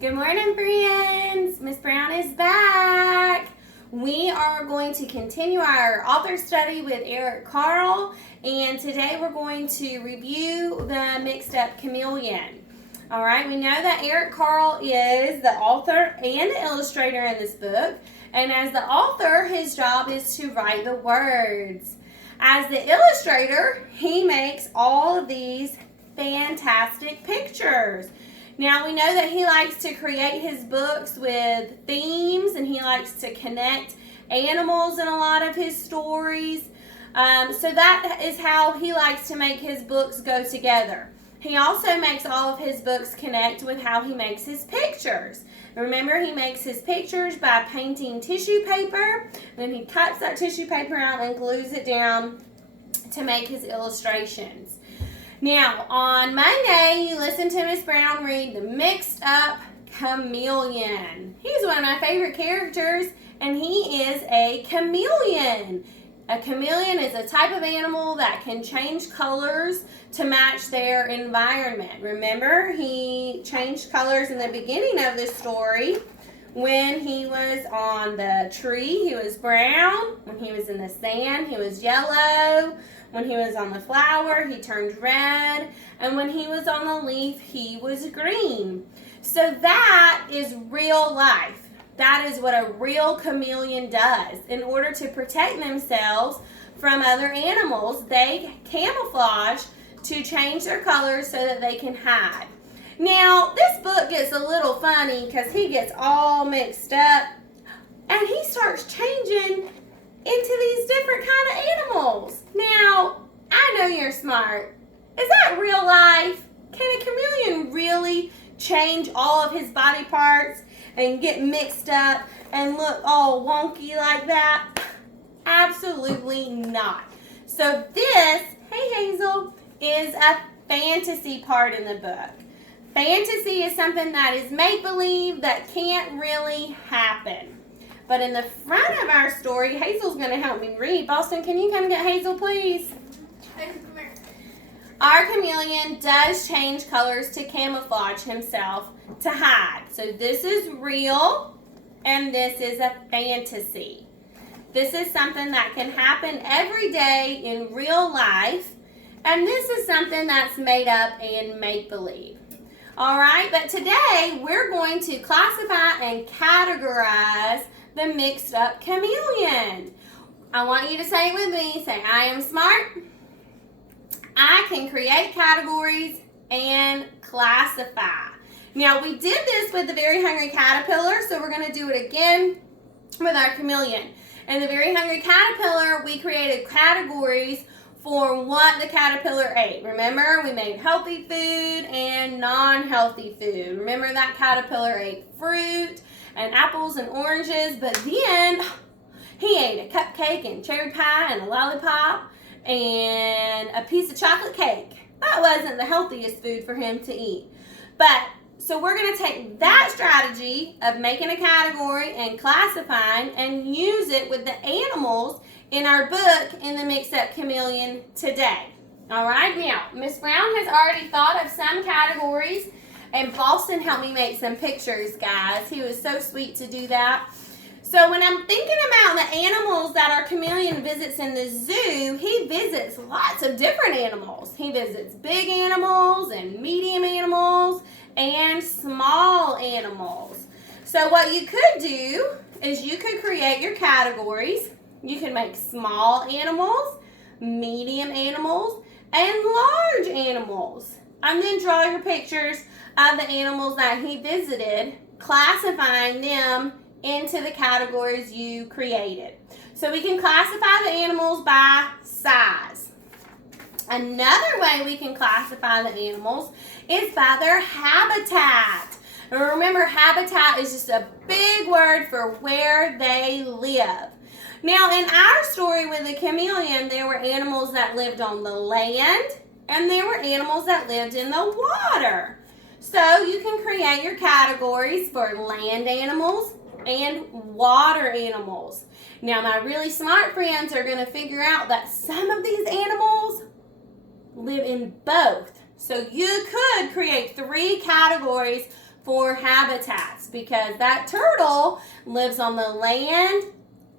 Good morning, friends. Miss Brown is back. We are going to continue our author study with Eric Carle, and today we're going to review the Mixed Up Chameleon. All right, we know that Eric Carle is the author and the illustrator in this book, and as the author, his job is to write the words. As the illustrator, he makes all of these fantastic pictures. Now, we know that he likes to create his books with themes, and he likes to connect animals in a lot of his stories. So that is how he likes to make his books go together. He also makes all of his books connect with how he makes his pictures. Remember, he makes his pictures by painting tissue paper, and then he cuts that tissue paper out and glues it down to make his illustrations. Now, on Monday, you listened to Miss Brown read The Mixed Up Chameleon. He's one of my favorite characters, and he is a chameleon. A chameleon is a type of animal that can change colors to match their environment. Remember, he changed colors in the beginning of the story. When he was on the tree, he was brown. When he was in the sand, he was yellow. When he was on the flower, he turned red. And when he was on the leaf, he was green. So that is real life. That is what a real chameleon does. In order to protect themselves from other animals, they camouflage to change their colors so that they can hide. Now, this book gets a little funny because he gets all mixed up and he starts changing into these different kind of animals. Now, I know you're smart. Is that real life? Can a chameleon really change all of his body parts and get mixed up and look all wonky like that? Absolutely not. So this, hey Hazel, is a fantasy part in the book. Fantasy is something that is make-believe that can't really happen. But in the front of our story, Hazel's going to help me read. Boston, can you come get Hazel, please? Our chameleon does change colors to camouflage himself to hide. So this is real, and this is a fantasy. This is something that can happen every day in real life, and this is something that's made up and make-believe. All right, but today we're going to classify and categorize the mixed up chameleon. I want you to say it with me. Say, I am smart. I can create categories and classify. Now, we did this with the Very Hungry Caterpillar, so we're going to do it again with our chameleon. In the Very Hungry Caterpillar, we created categories for what the caterpillar ate. Remember, we made healthy food and non-healthy food. Remember, that caterpillar ate fruit and apples and oranges, but then he ate a cupcake and cherry pie and a lollipop and a piece of chocolate cake. That wasn't the healthiest food for him to eat. But so we're going to take that strategy of making a category and classifying and use it with the animals in our book in the Mixed Up Chameleon today. All right, now Miss Brown has already thought of some categories, and Boston helped me make some pictures, guys. He was so sweet to do that. So when I'm thinking about the animals that our chameleon visits in the zoo, he visits lots of different animals. He visits big animals and medium animals and small animals. So what you could do is you could create your categories. You can make small animals, medium animals, and large animals. And then draw your pictures of the animals that he visited, classifying them into the categories you created. So we can classify the animals by size. Another way we can classify the animals is by their habitat. And remember, habitat is just a big word for where they live. Now, in our story with the chameleon, there were animals that lived on the land, and there were animals that lived in the water. So you can create your categories for land animals and water animals. Now, my really smart friends are going to figure out that some of these animals live in both. So you could create 3 categories for habitats because that turtle lives on the land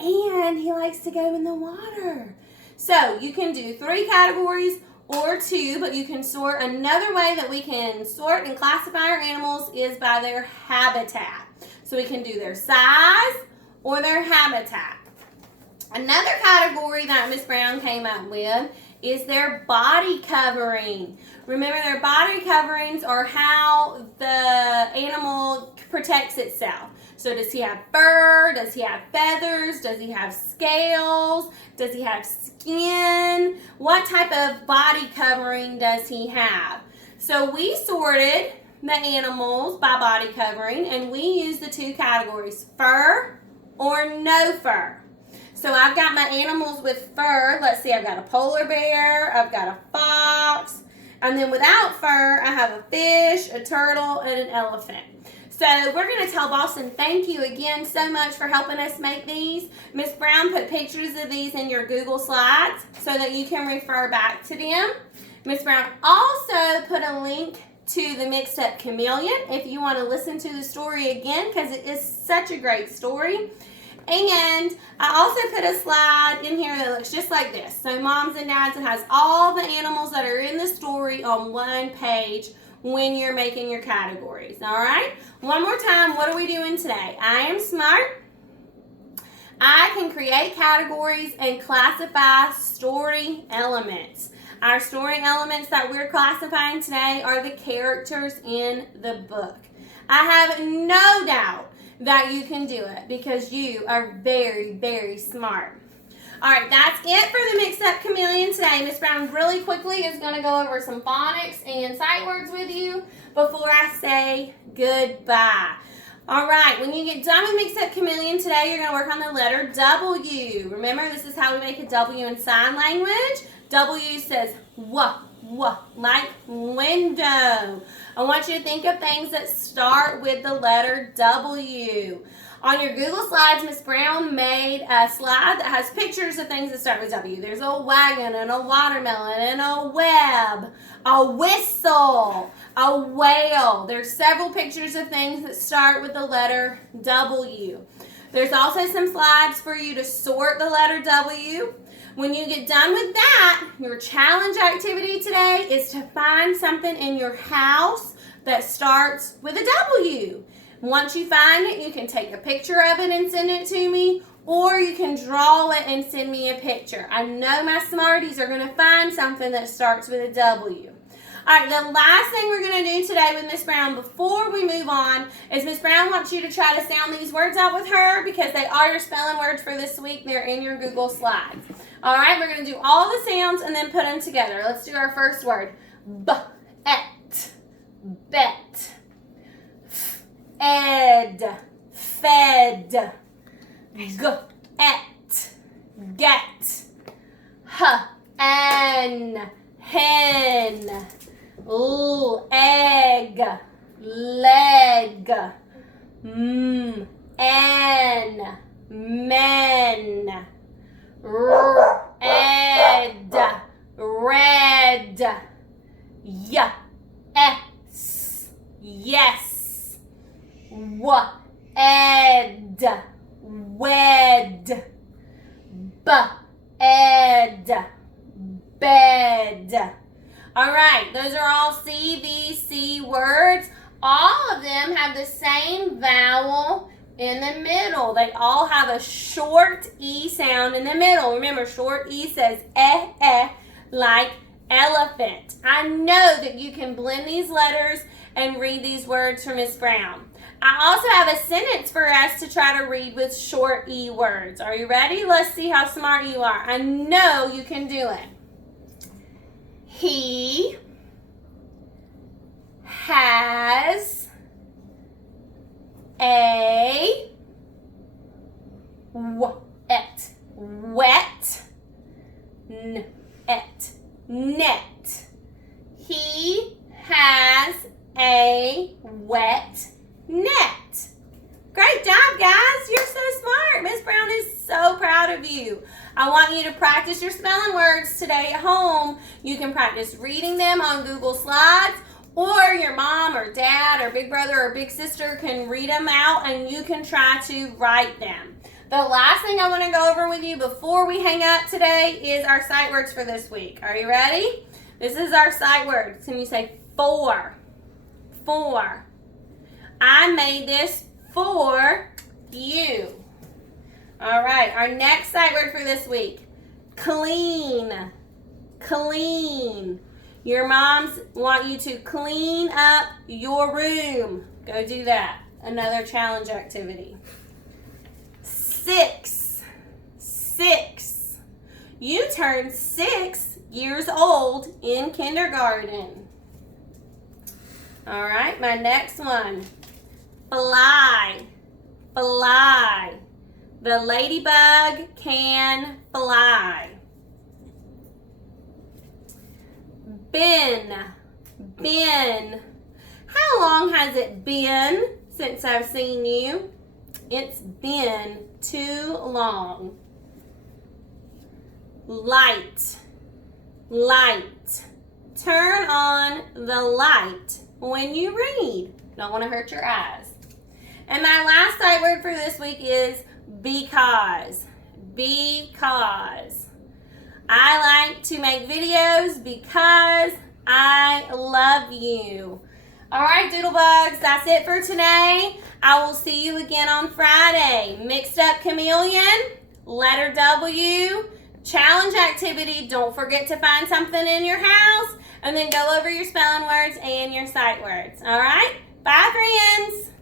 and he likes to go in the water. So you can do 3 categories or 2, but you can sort. Another way that we can sort and classify our animals is by their habitat. So we can do their size or their habitat. Another category that Miss Brown came up with is their body covering. Remember, their body coverings are how the animal protects itself. So does he have fur? Does he have feathers? Does he have scales? Does he have skin? What type of body covering does he have? So we sorted the animals by body covering, and we used the 2 categories, fur or no fur. So I've got my animals with fur. Let's see, I've got a polar bear, I've got a fox, and then without fur, I have a fish, a turtle, and an elephant. So we're going to tell Boston thank you again so much for helping us make these. Miss Brown put pictures of these in your Google Slides so that you can refer back to them. Miss Brown also put a link to the Mixed Up Chameleon if you want to listen to the story again because it is such a great story. And I also put a slide in here that looks just like this. So moms and dads, it has all the animals that are in the story on one page when you're making your categories. All right? One more time, what are we doing today? I am smart. I can create categories and classify story elements. Our story elements that we're classifying today are the characters in the book. I have no doubt that you can do it because you are very, very smart. All right, that's it for the Mixed Up Chameleon today. Miss Brown really quickly is going to go over some phonics and sight words with you before I say goodbye. All right, when you get done with Mixed Up Chameleon today, you're going to work on the letter W. Remember, this is how we make a W in sign language. W says w, like window. I want you to think of things that start with the letter W. On your Google Slides, Miss Brown made a slide that has pictures of things that start with W. There's a wagon and a watermelon and a web, a whistle, a whale. There's several pictures of things that start with the letter W. There's also some slides for you to sort the letter W. When you get done with that, your challenge activity today is to find something in your house that starts with a W. Once you find it, you can take a picture of it and send it to me, or you can draw it and send me a picture. I know my smarties are going to find something that starts with a W. All right, the last thing we're going to do today with Miss Brown before we move on is Miss Brown wants you to try to sound these words out with her because they are your spelling words for this week. They're in your Google Slides. All right, we're going to do all the sounds and then put them together. Let's do our first word. B-et, bet, ed, fed, g-et, get, h-en, hen, egg, leg, en, men, ed, red, yes, yes, ed, wed, ed, bed. All right, those are all CVC words. All of them have the same vowel in the middle. They all have a short E sound in the middle. Remember, short E says eh, like elephant. I know that you can blend these letters and read these words from Miss Brown. I also have a sentence for us to try to read with short E words. Are you ready? Let's see how smart you are. I know you can do it. He has a wet net. He has a wet net. Great job, guys. You're so smart. Miss Brown is so proud of you. I want you to practice your spelling words today at home. You can practice reading them on Google Slides, Or your mom or dad or big brother or big sister can read them out and you can try to write them. The last thing I want to go over with you before we hang up today is our sight words for this week. Are you ready? This is our sight words. Can you say for? For. I made this for you. All right, our next sight word for this week. Clean. Clean. Your moms want you to clean up your room. Go do that. Another challenge activity. 6. 6. You turned 6 years old in kindergarten. All right, my next one. Fly. Fly. The ladybug can fly. Been. Been. How long has it been since I've seen you? It's been too long. Light. Light. Turn on the light when you read. Don't want to hurt your eyes. And my last sight word for this week is because. Because. I like to make videos because I love you. All right, Doodlebugs, that's it for today. I will see you again on Friday. Mixed Up Chameleon, letter W, challenge activity. Don't forget to find something in your house and then go over your spelling words and your sight words. All right? Bye, friends.